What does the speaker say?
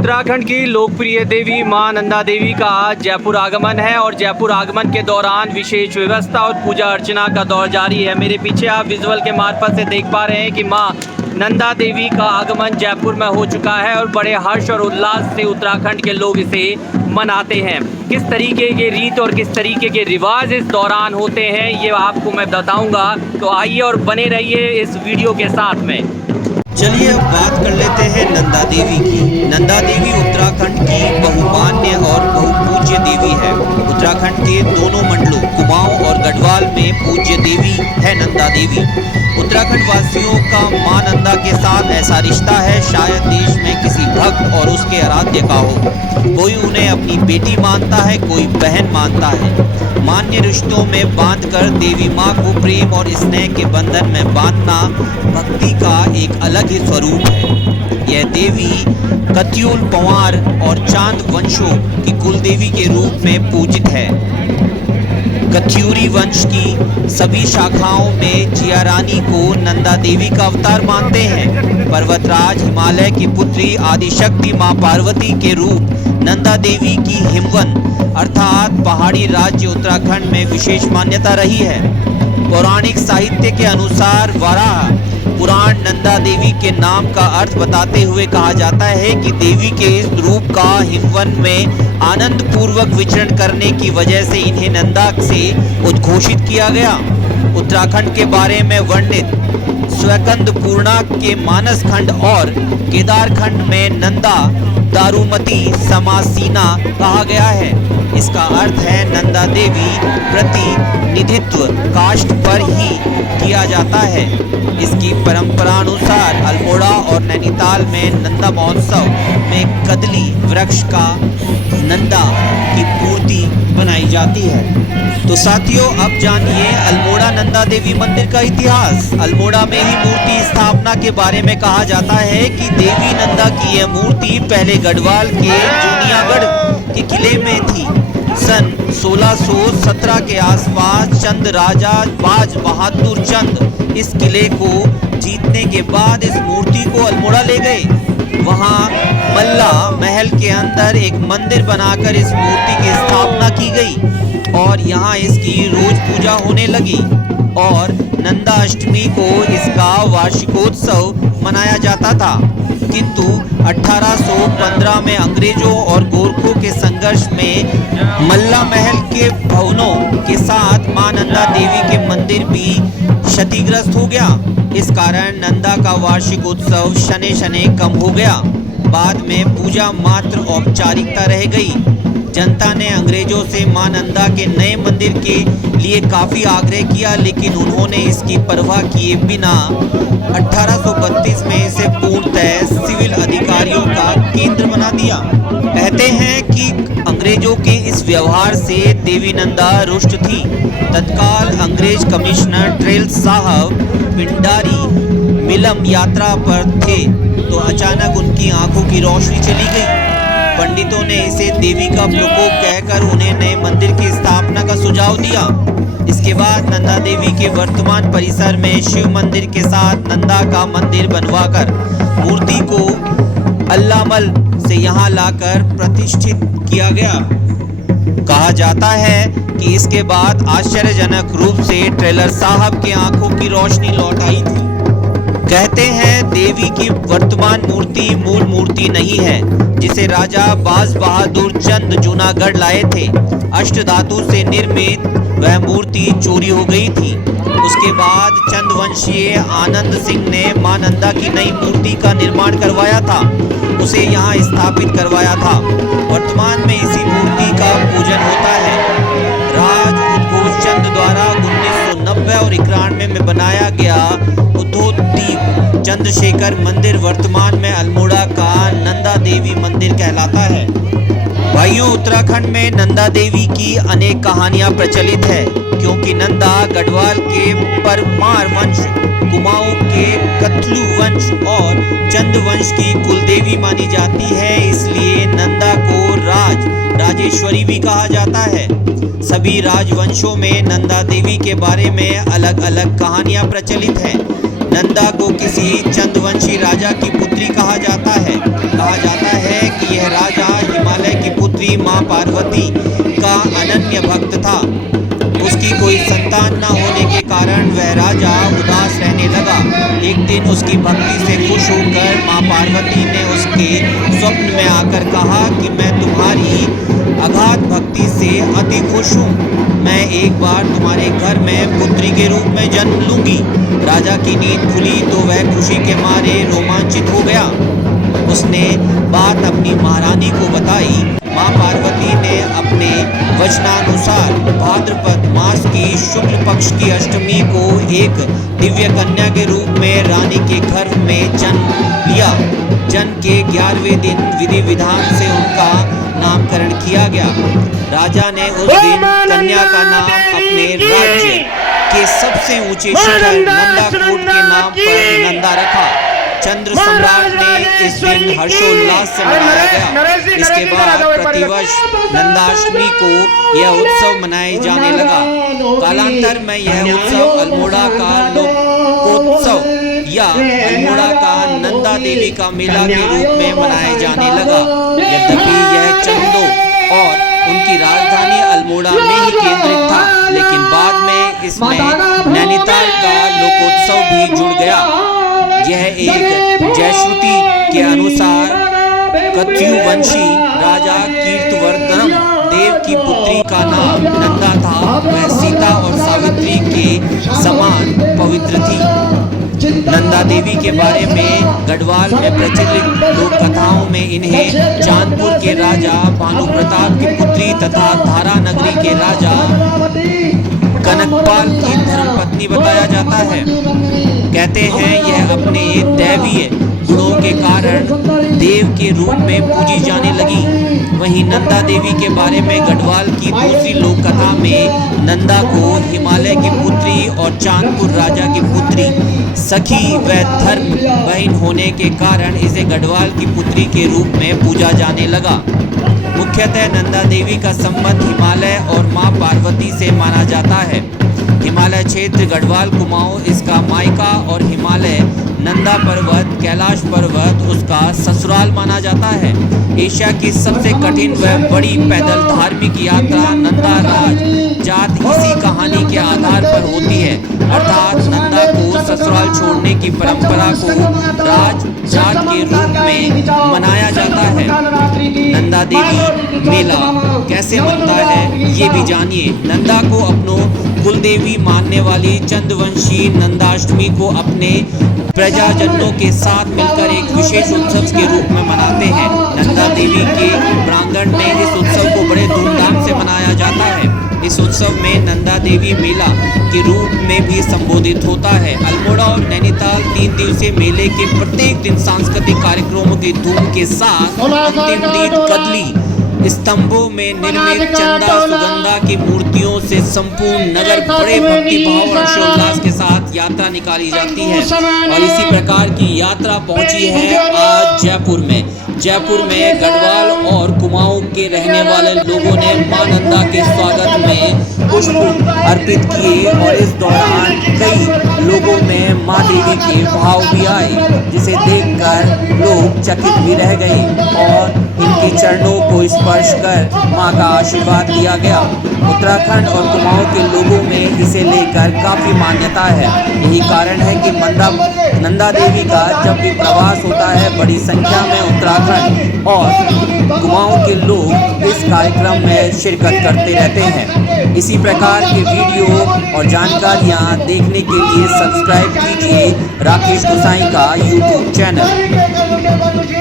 उत्तराखंड की लोकप्रिय देवी मां नंदा देवी का आज जयपुर आगमन है और जयपुर आगमन के दौरान विशेष व्यवस्था और पूजा अर्चना का दौर जारी है। मेरे पीछे आप विजुअल के मार्फत से देख पा रहे हैं कि मां नंदा देवी का आगमन जयपुर में हो चुका है और बड़े हर्ष और उल्लास से उत्तराखंड के लोग इसे मनाते हैं। किस तरीके के रीत और किस तरीके के रिवाज इस दौरान होते हैं ये आपको मैं बताऊंगा, तो आइए और बने रहिए इस वीडियो के साथ में। चलिए अब बात कर लेते हैं नंदा देवी की। नंदा देवी उत्तराखंड की बहुमान्य और बहुपूज्य देवी है। उत्तराखंड के दोनों मंडलों कुमाऊं और गढ़वाल में पूज्य देवी है नंदा देवी। उत्तराखंड वासियों का मां नंदा के साथ ऐसा रिश्ता है शायद देश में किसी भक्त और उसके आराध्य का हो। कोई उन्हें अपनी बेटी मानता है, कोई बहन मानता है। मान्य रिश्तों में बांधकर देवी माँ को प्रेम और स्नेह के बंधन में बांधना भक्ति का एक अलग ही स्वरूप है। यह देवी कत्यूल, पंवार और चांद वंशों की कुलदेवी के रूप में पूजित है। कत्यूरी वंश की सभी शाखाओं में जिया रानी को नंदा देवी का अवतार मानते हैं। पर्वतराज हिमालय की पुत्री आदिशक्ति माँ पार्वती के रूप नंदा देवी की हिमवन अर्थात पहाड़ी राज्य उत्तराखंड में विशेष मान्यता रही है। पौराणिक साहित्य के अनुसार वराह पुराण नंदा देवी के नाम का अर्थ बताते हुए कहा जाता है कि देवी के इस रूप का हिमवन में आनंद पूर्वक विचरण करने की वजह से इन्हें नंदा से उद्घोषित किया गया। उत्तराखंड के बारे में वर्णित स्वकंद पूर्णा के मानस खंड और केदारखंड में नंदा दारूमती समासीना कहा गया है। इसका अर्थ है नंदा देवी प्रतिनिधित्व काष्ठ पर ही किया जाता है। इसकी परंपरानुसार अल्मोड़ा और नैनीताल में नंदा महोत्सव में कदली वृक्ष का नंदा की मूर्ति बनाई जाती है। तो साथियों अब जानिए अल्मोड़ा नंदा देवी मंदिर का इतिहास। अल्मोड़ा में ही मूर्ति स्थापना के बारे में कहा जाता है कि देवी नंदा की यह मूर्ति पहले गढ़वाल के जूनियागढ़ के किले में थी। सन 1617 के आसपास चंद राजा बाज बहादुर चंद इस किले को जीतने के बाद इस मूर्ति को अल्मोड़ा ले गए। वहां मल्ला महल के अंदर एक मंदिर बनाकर इस मूर्ति की स्थापना की गई और यहां इसकी रोज पूजा होने लगी और नंदा अष्टमी को इसका वार्षिकोत्सव मनाया जाता था। किंतु 1815 में अंग्रेजों और गोरखों के संघर्ष में मल्ला महल के भवनों के साथ मां नंदा देवी के मंदिर भी क्षतिग्रस्त हो गया। इस कारण नंदा का वार्षिक उत्सव शने शने कम हो गया। बाद में पूजा मात्र औपचारिकता रह गई। जनता ने अंग्रेजों से मां नंदा के नए मंदिर के लिए काफी आग्रह किया, लेकिन उन्होंने इसकी परवाह किए बिना 1832 में इसे पूर्णतः सिविल अधिकारियों का केंद्र बना दिया। कहते हैं कि अंग्रेजों के इस व्यवहार से देवी नंदा रुष्ट थी। तत्काल अंग्रेज कमिश्नर ट्रेल साहब पिंडारी मिलम यात्रा पर थे तो अचानक उनकी आंखों की रोशनी चली गई। पंडितों ने इसे देवी का प्रकोप कहकर उन्हें नए मंदिर की स्थापना का सुझाव दिया। इसके बाद नंदा देवी के वर्तमान परिसर में शिव मंदिर के साथ नंदा का मंदिर बनवाकर मूर्ति को अल्लामल से यहाँ लाकर प्रतिष्ठित किया गया। कहा जाता है कि इसके बाद आश्चर्यजनक रूप से ट्रेलर साहब के आंखों की रोशनी लौट आई थी। कहते हैं देवी की वर्तमान मूर्ति मूल मूर्ति नहीं है जिसे राजा बाज बहादुर चंद जूनागढ़ लाए थे। अष्ट धातु से निर्मित वह मूर्ति चोरी हो गई थी। उसके बाद चंदवंशीय आनंद सिंह ने मां नंदा की नई मूर्ति का निर्माण करवाया था, उसे यहाँ स्थापित करवाया था। वर्तमान में इसी मूर्ति का पूजन होता है। राज उद्घोष चंद द्वारा 1990 और 91 में बनाया गया उद्धोदीप चंद्रशेखर मंदिर वर्तमान में अल्मोड़ा का नंदा देवी मंदिर कहलाता है। भाइयों उत्तराखंड में नंदा देवी की अनेक कहानियां प्रचलित है क्योंकि नंदा गढ़वाल के परमार वंश, कुमाऊं के कत्लू वंश और चंद वंश की कुलदेवी मानी जाती है। इसलिए नंदा को राजेश्वरी भी कहा जाता है। सभी राजवंशों में नंदा देवी के बारे में अलग अलग कहानियां प्रचलित हैं। नंदा को किसी चंदवंशी राजा की पुत्री कहा जाता है। कहा जाता है कि यह राजा हिमालय की पुत्री माँ पार्वती का अनन्य भक्त था। उसकी कोई संतान न होने के कारण वह राजा उदास रहने लगा। एक दिन उसकी भक्ति से खुश होकर माँ पार्वती ने उसके स्वप्न में आकर कहा कि मैं तुम्हारी अगाध भक्ति से अति खुश हूँ। मैं एक बार तुम्हारे घर में पुत्री के रूप में जन्म लूंगी। राजा की नींद खुली तो वह खुशी के मारे रोमांचित हो गया। उसने बात अपनी महारानी को बताई। माँ पार्वती ने अपने वचनानुसार भाद्रपद मास की शुक्ल पक्ष की अष्टमी को एक दिव्य कन्या के रूप में रानी के घर में जन्म लिया। जन्म के 11वें दिन विधि विधान से उनका नामकरण किया गया। राजा ने उस दिन कन्या का नाम अपने राज्य के सबसे ऊंचे शिखर नंदाकोट के नाम पर नंदा रखा। चंद्र सम्राट ने इस दिन हर्षोल्लास से मनाया गया। इसके बाद प्रतिवर्ष नंदाष्टमी को यह उत्सव मनाए जाने लगा। कालांतर में यह उत्सव अल्मोड़ा का लोकोत्सव या अल्मोड़ा का नंदा देवी का मेला के रूप में मनाए जाने लगा। यद्यपि यह चंदो और उनकी राजधानी अल्मोड़ा में ही केंद्रित था, लेकिन बाद में इसमें नैनीताल का लोकोत्सव भी जुड़ गया। यह एक जयश्रुति के अनुसार कत्युवंशी राजा कीर्तिवर्धन देव की पुत्री का नाम नंदा था। वह सीता और सावित्री के समान पवित्र थी। नंदा देवी के बारे में गढ़वाल में प्रचलित लोक कथाओं में इन्हें चांदपुर के राजा भानु प्रताप की पुत्री तथा धारा नगरी के राजा कनकपाल की धर्मपत्नी बताया जाता है। कहते हैं यह अपने दैवीय गुणों के कारण देव के रूप में पूजी जाने लगी। वहीं नंदा देवी के बारे में गढ़वाल की दूसरी लोक कथा में नंदा को हिमालय की पुत्री और चांदपुर राजा की पुत्री सखी व धर्म बहन होने के कारण इसे गढ़वाल की पुत्री के रूप में पूजा जाने लगा। मुख्यतः नंदा देवी का संबंध हिमालय और मां पार्वती से माना जाता है। हिमालय क्षेत्र गढ़वाल कुमाऊं इसका मायका और हिमालय नंदा पर्वत कैलाश पर्वत उसका ससुराल माना जाता है। एशिया की सबसे कठिन व बड़ी पैदल धार्मिक यात्रा नंदा राज जात इसी कहानी के आधार पर होती है, अर्थात नंदा को ससुराल छोड़ने की परंपरा को राज जात के रूप में मनाया जाता है। नंदा देवी मेला कैसे मनता है ये भी जानिए। नंदा को अपनों कुलदेवी मानने वाली चंद्रवंशी नंदाष्टमी को अपने प्रजाजनों के साथ मिलकर एक विशेष उत्सव के रूप में मनाते हैं। नंदा देवी के प्रांगण में इस उत्सव को बड़े धूमधाम से मनाया जाता है। इस उत्सव में नंदा देवी मेला के रूप में भी संबोधित होता है। अल्मोड़ा और नैनीताल 3 दिवसीय मेले के प्रत्येक दिन सांस्कृतिक कार्यक्रमों की धूम के साथ अंतिम दिन कदली स्तंभों में निर्मित चंदा सुगंधा की मूर्तियों से संपूर्ण नगर बड़े भक्ति भाव और हर्षोल्लास के साथ यात्रा निकाली जाती है। और इसी प्रकार की यात्रा पहुंची है आज जयपुर में। जयपुर में गढ़वाल और कुमाऊं के रहने वाले लोगों ने मां नंदा के स्वागत में पुष्प अर्पित किए और इस दौरान कई लोगों में मां देवी के भाव भी आए, जिसे देखकर लोग चकित भी रह गए और इनके चरणों को स्पर्श कर मां का आशीर्वाद लिया गया। उत्तराखंड और कुमाऊं के लोगों में इसे लेकर काफी मान्यता है। यही कारण है कि नंदा देवी का जब भी प्रवास होता है बड़ी संख्या में उत्तराखंड और कुमाऊं के लोग इस कार्यक्रम में शिरकत करते रहते हैं। इसी प्रकार के वीडियो और जानकारियां देखने के लिए सब्सक्राइब कीजिए राकेश गोसाई का यूट्यूब चैनल।